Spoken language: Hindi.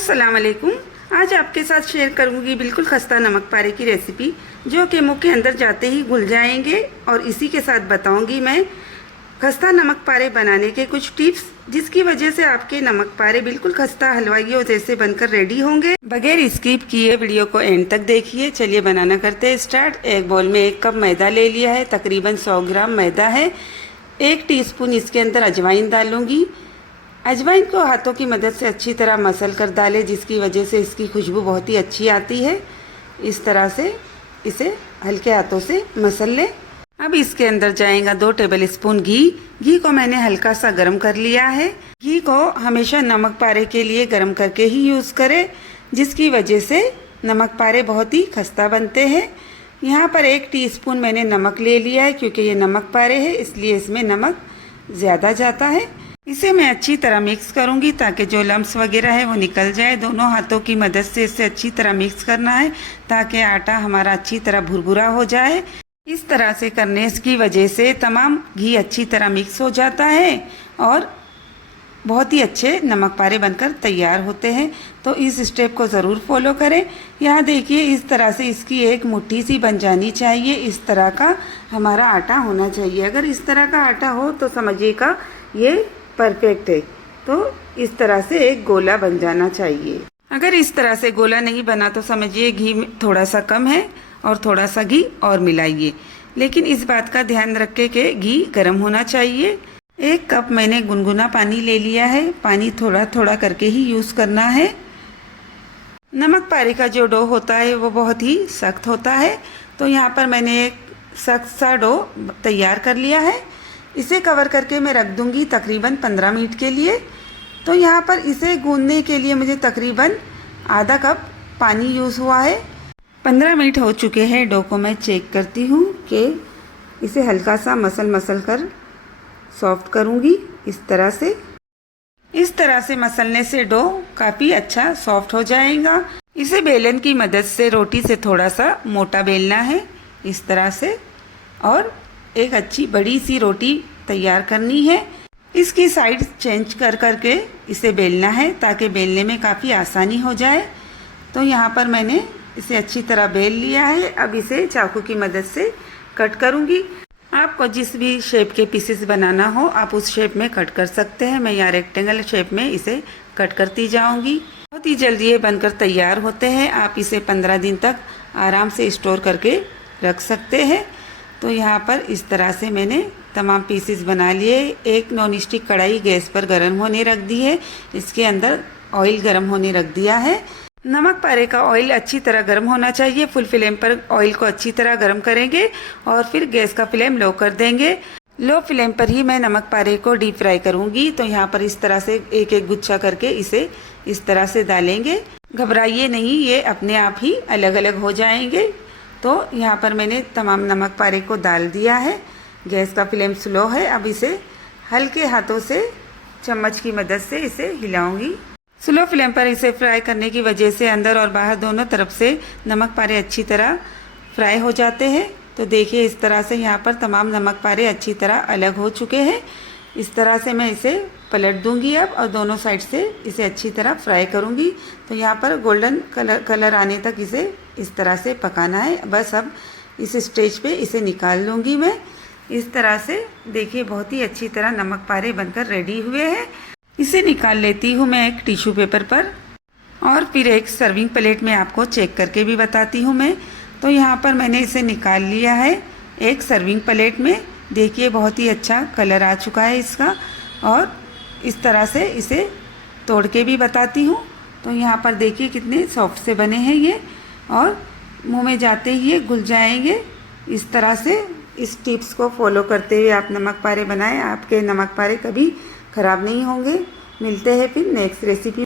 अस्सलाम वालेकुम। आज आपके साथ शेयर करूंगी बिल्कुल खस्ता नमक पारे की रेसिपी, जो कि मुंह के अंदर जाते ही घुल जाएंगे। और इसी के साथ बताऊंगी मैं खस्ता नमक पारे बनाने के कुछ टिप्स, जिसकी वजह से आपके नमक पारे बिल्कुल खस्ता हलवाइयों जैसे बनकर रेडी होंगे। बगैर स्किप किए वीडियो को एंड तक देखिए। चलिए बनाना करते हैं स्टार्ट। एक बाउल में 1 कप मैदा ले लिया है, तकरीबन 100 ग्राम मैदा है। 1 टीस्पून इसके अंदर अजवाइन डालूंगी। अजवाइन को हाथों की मदद से अच्छी तरह मसल कर डालें, जिसकी वजह से इसकी खुशबू बहुत ही अच्छी आती है। इस तरह से इसे हल्के हाथों से मसल लें। अब इसके अंदर जाएगा 2 टेबल स्पून घी। घी को मैंने हल्का सा गर्म कर लिया है। घी को हमेशा नमक पारे के लिए गर्म करके ही यूज़ करें, जिसकी वजह से नमक पारे बहुत ही खस्ता बनते हैं। यहाँ पर 1 टीस्पून मैंने नमक ले लिया है, क्योंकि ये नमक पारे है इसलिए इसमें नमक ज़्यादा जाता है। इसे मैं अच्छी तरह मिक्स करूंगी ताकि जो लम्स वगैरह है वो निकल जाए। दोनों हाथों की मदद से इसे अच्छी तरह मिक्स करना है ताकि आटा हमारा अच्छी तरह भुरभुरा हो जाए। इस तरह से करने की वजह से तमाम घी अच्छी तरह मिक्स हो जाता है और बहुत ही अच्छे नमक पारे बनकर तैयार होते हैं। तो इस स्टेप को ज़रूर फॉलो करें। यहाँ देखिए, इस तरह से इसकी एक मुट्ठी सी बन जानी चाहिए। इस तरह का हमारा आटा होना चाहिए। अगर इस तरह का आटा हो तो समझिएगा ये परफेक्ट है। तो इस तरह से एक गोला बन जाना चाहिए। अगर इस तरह से गोला नहीं बना तो समझिए घी थोड़ा सा कम है और थोड़ा सा घी और मिलाइए। लेकिन इस बात का ध्यान रखें कि घी गर्म होना चाहिए। 1 कप मैंने गुनगुना पानी ले लिया है। पानी थोड़ा थोड़ा करके ही यूज़ करना है। नमक पारे का जो डो होता है वो बहुत ही सख्त होता है, तो यहाँ पर मैंने एक सख्त सा डो तैयार कर लिया है। इसे कवर करके मैं रख दूंगी तकरीबन 15 मिनट के लिए। तो यहाँ पर इसे गूंदने के लिए मुझे तकरीबन आधा कप पानी यूज़ हुआ है। 15 मिनट हो चुके हैं। डो को मैं चेक करती हूँ कि इसे हल्का सा मसल कर सॉफ्ट करूँगी। इस तरह से मसलने से डो काफ़ी अच्छा सॉफ्ट हो जाएगा। इसे बेलन की मदद से रोटी से थोड़ा सा मोटा बेलना है इस तरह से, और एक अच्छी बड़ी सी रोटी तैयार करनी है। इसकी साइड चेंज करके इसे बेलना है ताकि बेलने में काफ़ी आसानी हो जाए। तो यहाँ पर मैंने इसे अच्छी तरह बेल लिया है। अब इसे चाकू की मदद से कट करूँगी। आपको जिस भी शेप के पीसेस बनाना हो आप उस शेप में कट कर सकते हैं। मैं यहाँ रेक्टेंगल शेप में इसे कट करती जाऊँगी। बहुत ही जल्दी ये बनकर तैयार होते हैं। आप इसे 15 दिन तक आराम से स्टोर करके रख सकते हैं। तो यहाँ पर इस तरह से मैंने तमाम पीसेस बना लिए। एक नॉन स्टिक कढ़ाई गैस पर गर्म होने रख दी है। इसके अंदर ऑयल गर्म होने रख दिया है। नमक पारे का ऑयल अच्छी तरह गर्म होना चाहिए। फुल फ्लेम पर ऑयल को अच्छी तरह गर्म करेंगे और फिर गैस का फ्लेम लो कर देंगे। लो फ्लेम पर ही मैं नमक पारे को डीप फ्राई करूँगी। तो यहाँ पर इस तरह से एक एक गुच्छा करके इसे इस तरह से डालेंगे। घबराइए नहीं, ये अपने आप ही अलग अलग हो जाएंगे। तो यहाँ पर मैंने तमाम नमक पारे को डाल दिया है। गैस का फ्लेम स्लो है। अब इसे हल्के हाथों से चम्मच की मदद से इसे हिलाऊंगी। स्लो फ्लेम पर इसे फ्राई करने की वजह से अंदर और बाहर दोनों तरफ से नमक पारे अच्छी तरह फ्राई हो जाते हैं। तो देखिए, इस तरह से यहाँ पर तमाम नमक पारे अच्छी तरह अलग हो चुके हैं। इस तरह से मैं इसे पलट दूंगी अब, और दोनों साइड से इसे अच्छी तरह फ्राई करूंगी। तो यहाँ पर गोल्डन कलर आने तक इसे इस तरह से पकाना है। बस अब इस स्टेज पे इसे निकाल लूँगी मैं। इस तरह से देखिए, बहुत ही अच्छी तरह नमक पारे बनकर रेडी हुए हैं। इसे निकाल लेती हूँ मैं एक टिश्यू पेपर पर, और फिर एक सर्विंग प्लेट में आपको चेक करके भी बताती हूँ मैं। तो यहाँ पर मैंने इसे निकाल लिया है एक सर्विंग प्लेट में। देखिए, बहुत ही अच्छा कलर आ चुका है इसका। और इस तरह से इसे तोड़ के भी बताती हूँ। तो यहाँ पर देखिए कितने सॉफ्ट से बने हैं ये, और मुंह में जाते ही ये घुल जाएंगे। इस तरह से इस टिप्स को फॉलो करते हुए आप नमक पारे बनाएं। आपके नमक पारे कभी ख़राब नहीं होंगे। मिलते हैं फिर नेक्स्ट रेसिपी।